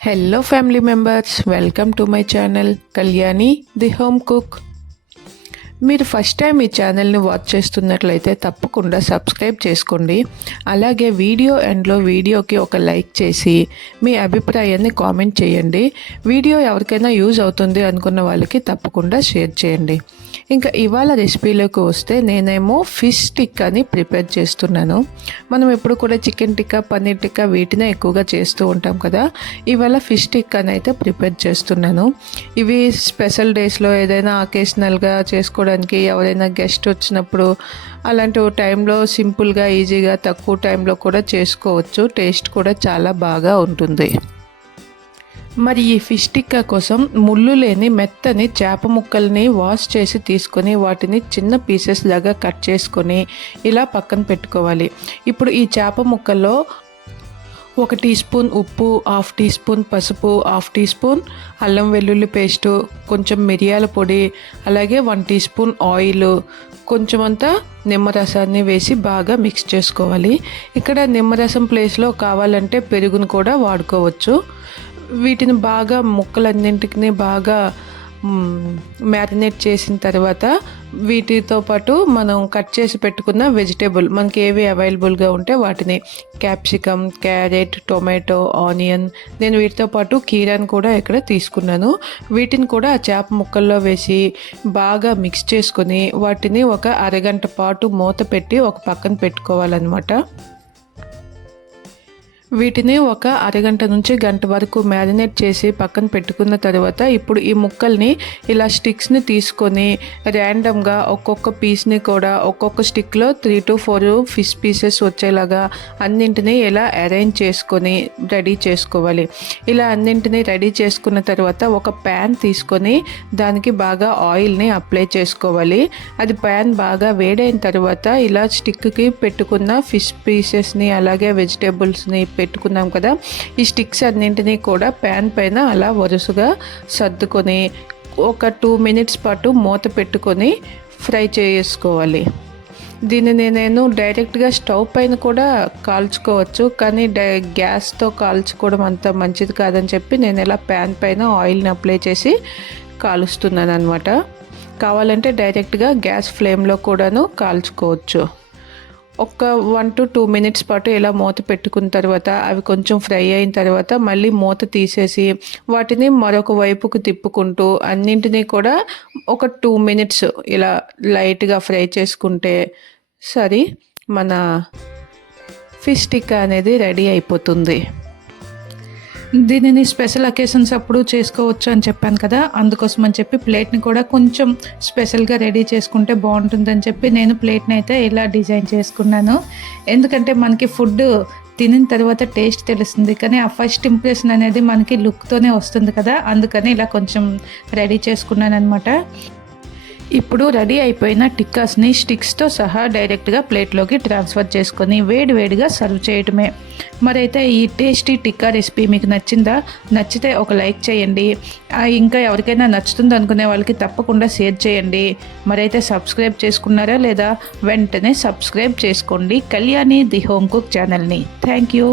Hello family members, welcome to my channel Kalyani the home cook. మీరు first time ఈ ఛానల్ని watch చేస్తున్నట్లయితే తప్పకుండా సబ్స్క్రైబ్ చేసుకోండి. అలాగే వీడియో ఎండ్లో వీడియోకి ఒక లైక్ చేసి మీ అభిప్రాయాన్ని కామెంట్ చేయండి. వీడియో ఎవరికైనా యూజ్ అవుతుంది అనుకున్న వాళ్ళకి తప్పకుండా షేర్ చేయండి. ఇంకా ఇవాళ రెసిపీలోకి వస్తే నేనేమో ఫిష్ టిక్కాని ప్రిపేర్ చేస్తున్నాను. మనం ఎప్పుడు కూడా చికెన్ టిక్కా, పన్నీర్ టిక్కా వీటినే ఎక్కువగా చేస్తూ ఉంటాం కదా. ఇవాళ ఫిష్ టిక్కాని అయితే ప్రిపేర్ చేస్తున్నాను. ఇవి స్పెషల్ డేస్లో ఏదైనా అకేషనల్గా చేసుకోవడానికి, ఎవరైనా గెస్ట్ వచ్చినప్పుడు అలాంటి టైంలో సింపుల్గా, ఈజీగా, తక్కువ టైంలో కూడా చేసుకోవచ్చు. టేస్ట్ కూడా చాలా బాగా ఉంటుంది. మరి ఈ ఫిష్ టిక్కా కోసం ముళ్ళు లేని మెత్తని చేప ముక్కల్ని వాష్ చేసి తీసుకొని వాటిని చిన్న పీసెస్ లాగా కట్ చేసుకొని ఇలా పక్కన పెట్టుకోవాలి. ఇప్పుడు ఈ చేప ముక్కల్లో 1 టీ స్పూన్ ఉప్పు, 1/2 టీ స్పూన్ పసుపు, 1/2 టీ స్పూన్ అల్లం వెల్లుల్లి పేస్టు, కొంచెం మిరియాల పొడి, అలాగే 1 టీ స్పూన్ ఆయిల్, కొంచెం అంతా నిమ్మరసాన్ని వేసి బాగా మిక్స్ చేసుకోవాలి. ఇక్కడ నిమ్మరసం ప్లేస్లో కావాలంటే పెరుగును కూడా వాడుకోవచ్చు. వీటిని బాగా ముక్కలన్నింటికి బాగా మ్యారినేట్ చేసిన తర్వాత వీటితో పాటు మనం కట్ చేసి పెట్టుకున్న వెజిటేబుల్ మనకి ఏవి అవైలబుల్గా ఉంటే వాటిని, క్యాప్సికమ్, క్యారెట్, టొమాటో, ఆనియన్, నేను వీటితో పాటు కీరాని కూడా ఇక్కడ తీసుకున్నాను. వీటిని కూడా ఆ చేప ముక్కల్లో వేసి బాగా మిక్స్ చేసుకొని వాటిని ఒక అరగంట పాటు మూత పెట్టి ఒక పక్కన పెట్టుకోవాలన్నమాట. వీటిని ఒక అరగంట నుంచి గంట వరకు మ్యారినేట్ చేసి పక్కన పెట్టుకున్న తర్వాత ఇప్పుడు ఈ ముక్కల్ని ఇలా స్టిక్స్ని తీసుకొని ర్యాండమ్గా ఒక్కొక్క పీస్ని కూడా ఒక్కొక్క స్టిక్లో 3 to 4 ఫిష్ పీసెస్ వచ్చేలాగా అన్నింటినీ ఇలా అరేంజ్ చేసుకొని రెడీ చేసుకోవాలి. ఇలా అన్నింటినీ రెడీ చేసుకున్న తర్వాత ఒక ప్యాన్ తీసుకొని దానికి బాగా ఆయిల్ని అప్లై చేసుకోవాలి. అది ప్యాన్ బాగా వేడైన తర్వాత ఇలా స్టిక్కి పెట్టుకున్న ఫిష్ పీసెస్ని అలాగే వెజిటేబుల్స్ని పెట్టుకున్నాం కదా, ఈ స్టిక్స్ అన్నింటినీ కూడా ప్యాన్ పైన అలా వరుసగా సర్దుకొని ఒక 2 minutes పాటు మూత పెట్టుకొని ఫ్రై చేసుకోవాలి. దీనిని నేను డైరెక్ట్గా స్టవ్ పైన కూడా కాల్చుకోవచ్చు, కానీ గ్యాస్తో కాల్చుకోవడం అంత మంచిది కాదని చెప్పి నేను ఇలా ప్యాన్ పైన ఆయిల్ని అప్లై చేసి కాలుస్తున్నాను అనమాట. కావాలంటే డైరెక్ట్గా గ్యాస్ ఫ్లేమ్లో కూడాను కాల్చుకోవచ్చు. ఒక 1 to 2 minutes పాటు ఇలా మూత పెట్టుకున్న తర్వాత అవి కొంచెం ఫ్రై అయిన తర్వాత మళ్ళీ మూత తీసేసి వాటిని మరొక వైపుకు తిప్పుకుంటూ అన్నింటినీ కూడా ఒక 2 minutes ఇలా లైట్గా ఫ్రై చేసుకుంటే సరి మన ఫిష్ టిక్కా అనేది రెడీ అయిపోతుంది. దీనిని స్పెషల్ అకేషన్స్ అప్పుడు చేసుకోవచ్చు అని చెప్పాను కదా, అందుకోసం అని చెప్పి ప్లేట్ని కూడా కొంచెం స్పెషల్గా రెడీ చేసుకుంటే బాగుంటుందని చెప్పి నేను ప్లేట్ని అయితే ఇలా డిజైన్ చేసుకున్నాను. ఎందుకంటే మనకి ఫుడ్ తినిన తర్వాత టేస్ట్ తెలుస్తుంది, కానీ ఆ ఫస్ట్ ఇంప్రెషన్ అనేది మనకి లుక్తోనే వస్తుంది కదా, అందుకని ఇలా కొంచెం రెడీ చేసుకున్నాను అనమాట. ఇప్పుడు రెడీ అయిపోయిన టిక్కాస్ని స్టిక్స్తో సహా డైరెక్ట్గా ప్లేట్లోకి ట్రాన్స్ఫర్ చేసుకొని వేడివేడిగా సర్వ్ చేయటమే. మరైతే ఈ టేస్టీ టిక్కా రెసిపీ మీకు నచ్చిందా? నచ్చితే ఒక లైక్ చేయండి. ఇంకా ఎవరికైనా నచ్చుతుంది అనుకునే వాళ్ళకి తప్పకుండా షేర్ చేయండి. మరైతే సబ్స్క్రైబ్ చేసుకున్నారా లేదా? వెంటనే సబ్స్క్రైబ్ చేసుకోండి కళ్యాణి ది హోమ్ కుక్ ఛానల్ని. Thank you.